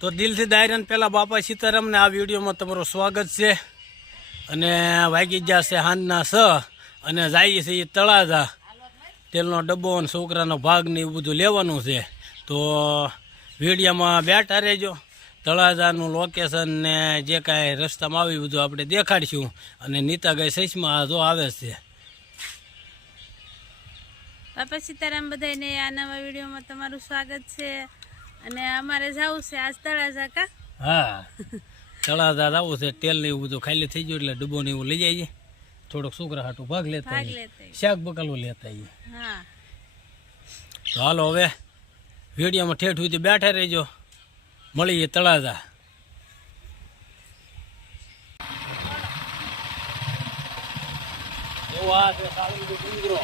તો દિલથી દાયરન પહેલાં બાપા સીતારામને આ વિડીયોમાં તમારું સ્વાગત છે. અને વાગી જા છે હાંજના સ અને જાય છે એ તળાજા. તેલનો ડબ્બો અને છોકરાનો ભાગ ને એવું બધું લેવાનું છે. તો વિડીયોમાં બેઠા રહેજો. તળાજાનું લોકેશન ને જે કાંઈ રસ્તામાં આવી બધું આપણે દેખાડીશું. અને નીતાગાઈ સઈસમાં જો આવે છે. બાપા સીતારામ બધાને આ નવા વિડીયોમાં તમારું સ્વાગત છે. અને અમારે જવું છે આજ તળાજા કા? હા. તળાજા જવું છે. તેલ ને એવું બધું ખાલી થઈ ગયું એટલે ડબ્બો ને એવું લઈ જાય થોડોક છોકરા હાટું ભાગ લેતા ભાગ આવીએ. લેતા શાક બકાલું લેતા હા. તો હાલો હવે વિડીયોમાં ઠેઠ સુધી બેઠા રહેજો. મળીએ તળાજા. એવો આ છે સાળંગી ડુંગરો.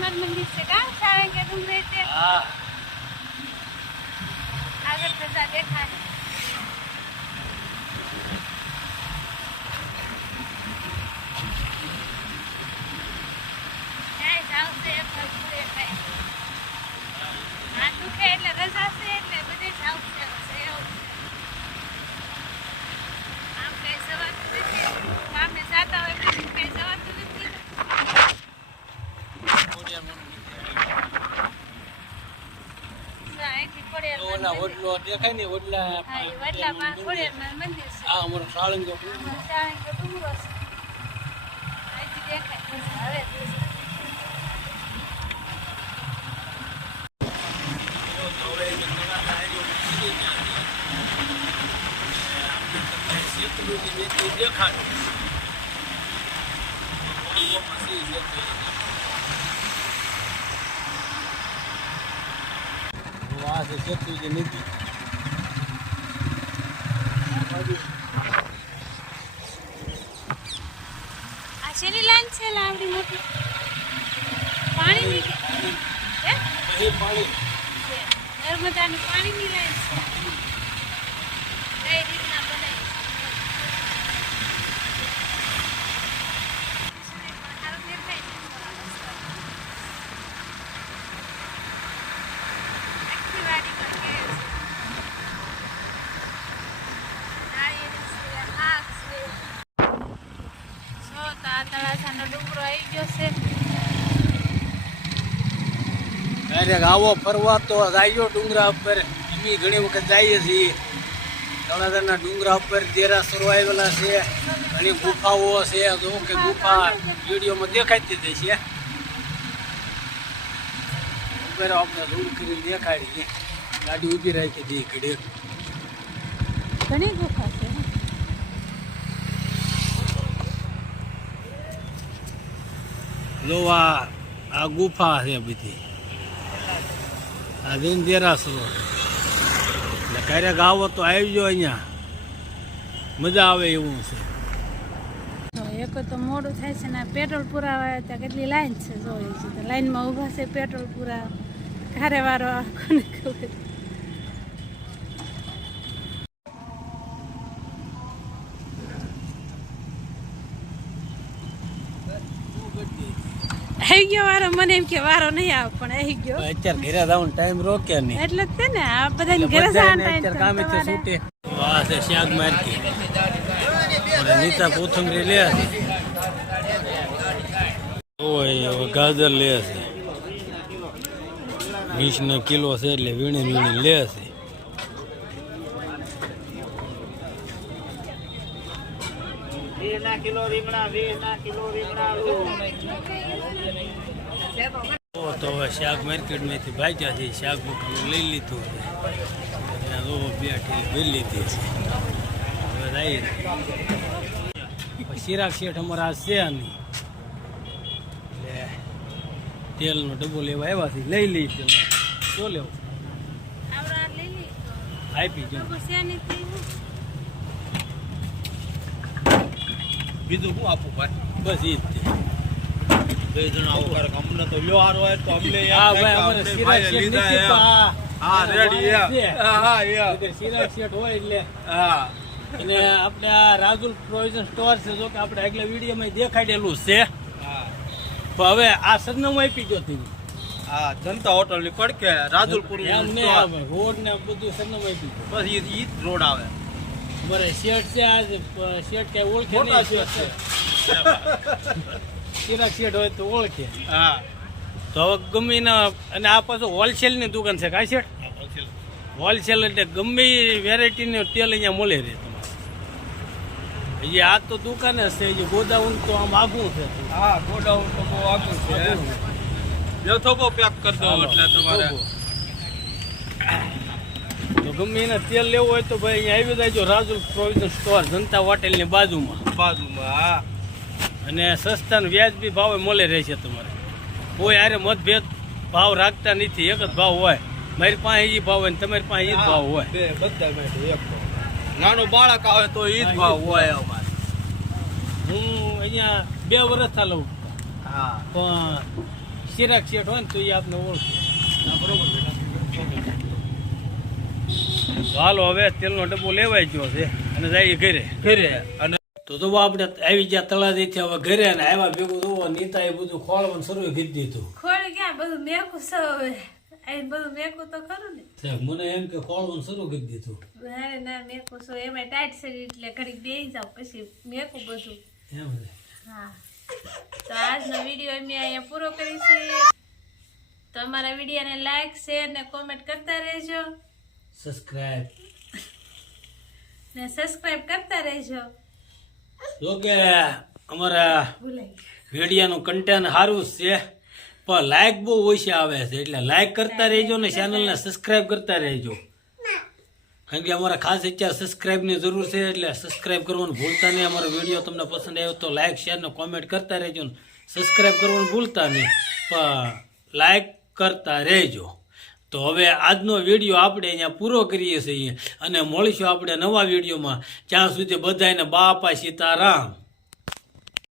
માર મંદિર છે. કા સાવે કે ડુંગરે છે આગળ જતા દેખાય ક્યાંય જાવ છે એક વાર ઘરે કાંઈ. આ દુખે એટલે રજા છે એટલે બધે જાવ છે છે એવું છે. આમ કઈ જવાતું નથી કામે જાતા હોય પછી કઈ જવાતું નથી અહીંથી ઓડલો દેખાય ને ઓડલા હા, અમારો સાળંગો આમાં ત્યાં જોઈએ. આ છે સેતુજી નીતિ આ શેની લાઈન છે લાવડી મોટી પાણી પાણી. નર્મદાની પાણીની લાઈન છે કઈ રીતના બનાવી સારું દેખાય છે. આખી વાડી પર કેળ છે. નાળિયેરી છે, આખ છે. જો ડુંગરો આવી ફરવા તો જાયો ડુંગરા ઉપર. અમે ઘણી વખત જઈએ છીએ. ધોળાધરના ડુંગરા ઉપર દેરાસરો આવેલા છે. ઘણી ગુફાઓ છે. તો કે ગુફા વિડીયોમાં દેખાતી જ છે ઉપર આપણે રૂમ કરીને દેખાડીએ. ગાડી ઊભી રાખી દઈએ ઘડી ઘણી ગુફા છે. જો આ ગુફા છે બધી. આ દિન દેરાસરો એટલે ક્યારેક આવો તો આવજો અહીંયા. મજા આવે એવું છે. એક તો મોડું થાય છે ને પેટ્રોલ પુરાવા ત્યાં કેટલી લાઈન છે જો એ છે લાઈનમાં ઊભા છે પેટ્રોલ પુરાવા. ઘરે વારો ખબર આવી ગયો વારો. મને એમ કે વારો નહીં આવે પણ આવી ગયો. અત્યારે ઘરે જવાનો ટાઈમ રોકે નહીં. એટલે જ તે ને આ બધા ઘરે બધાને જવાનો અત્યારે કામે છે છૂટે. વાહ છે શાક માર્કી અને નીતા કોથમરી લે છે. ઓય ગાજર લે છે. વીસ ને કિલો છે એટલે વીણી વીણી લે છે. તો તો હવે શાક માર્કેટમાંથી ભાગ્યા છે શાક બકરું લઈ લીધું અને ત્યાં બે ઠેલી ભરી લીધી છે. હવે શિરાક શેઠ અમારા આ છે નહીં. એટલે તેલનો ડબ્બો લેવા આવ્યા છે લઈ લઈ તમે શું લેવું આપી જો તો શેની થઈ હું બીજું શું આપું ભાઈ? બસ એ જ બે જણા આવું અમને તો લ્યો હારો હોય તો અમને હા ભાઈ ભાઈએ શેઠ લીધા હા રેડી. હા હા હોય એટલે. હા. અને આપણે આ રાજુલ પ્રોવિઝન સ્ટોર છે જો કે આપણે આગલા વિડીયોમાં દેખાડેલું છે. હવે આ સરનામું આપી દો તમે. હા જનતા હોટલની પડકે રાજુલપુર એમ નહીં આવે રોડ ને બધું સરનામું આપી દો. બસ ઈ રોડ આવે. અમારે શેઠ છે આજ શેઠ કઈ ઓળખે નહીં શેઠ છે. ચિરાગ શેઠ હોય તો ઓળખે. હા. તો હવે ગમે અને આ પાછું હોલસેલની દુકાન છે કાંઈ શેઠ? હોલસેલ. એટલે ગમે વેરાયટીનું તેલ અહીંયા મળે રહે હજી આ તો દુકાન જ છે હજી ગોદાઉન તો આમ આઘું છે. હા ગોડાઉન તો બહુ આગળ છે. જો થોબો પેક કરી દો એટલે તમારે. ગમે એને તેલ લેવું હોય તો ભાઈ અહીંયા આવી જાય રાજુલ પ્રોવિઝન સ્ટોર જનતા હોટેલની બાજુમાં. બાજુમાં હા. અને સસ્તા વ્યાજ વ્યાજબી ભાવે મળે રહેશે તમારે. કોઈ હારે મતભેદ ભાવ રાખતા નથી એક જ ભાવ હોય. મારી પાસે એ ભાવ હોય ને તમારી પાસે એ જ ભાવ હોય. બધા માટે એક ભાવ. નાનું બાળક આવે તો એ જ ભાવ હોય અમારે. હું અહીંયા બે વર્ષ ચાલુ હા. પણ સિરાક શેઠ હોય ને તો એ આપને ઓળખે. બરોબર હાલો હવે તેલનો ડબ્બો લેવાઈ ગયો છે અને જાય ઘરે. ઘરે. અને તો તો આપણે આવી ગયા તળાજીથી હવે ઘરે અને આવ્યા ભેગું જોવો નીતા એ બધું ખોળવાનું શરૂ કરી દીધું. ખોડી ક્યાં બધું મેકું છે હવે. અહીં બધું મેકું તો ખરું ને. મને એમ કે ખોળવાનું શરૂ કરી દીધું. ના ના મેકું છું. એમાં ટાઈટ છે એટલે ઘડીક બેસી જાવ પછી મેકું બધું. એમ હા. તો આજનો વીડિયો અમે અહીંયા પૂરો કરીશું. તો અમારા વિડીયોને લાઈક શેર ને કોમેન્ટ કરતા રહેજો. સબસ્ક્રાઇબ ને સબસ્ક્રાઇબ કરતા રહેજો. જો કે અમારા રેડિયાનું. કન્ટેન્ટ સારું છે પણ લાઈક બહુ ઓછી આવે છે એટલે લાઈક કરતા રહેજો ને ચેનલને સબસ્ક્રાઇબ કરતા રહેજો. કારણ કે અમારા ખાસ અત્યારે સબસ્ક્રાઇબની જરૂર છે એટલે સબસ્ક્રાઇબ કરવાનું ભૂલતા નહીં. અમારો વીડિયો તમને પસંદ આવ્યો તો લાઈક શેર ને કોમેન્ટ કરતા રહેજો ને સબસ્ક્રાઇબ કરવાનું ભૂલતા નહીં. પણ લાઈક કરતા રહેજો. તો હવે આજનો વીડિયો આપણે અહીંયા પૂરો કરીએ છીએ અને મળીશું આપણે નવા વિડીયોમાં. જ્યાં સુધી બધાને બાપા સીતારામ.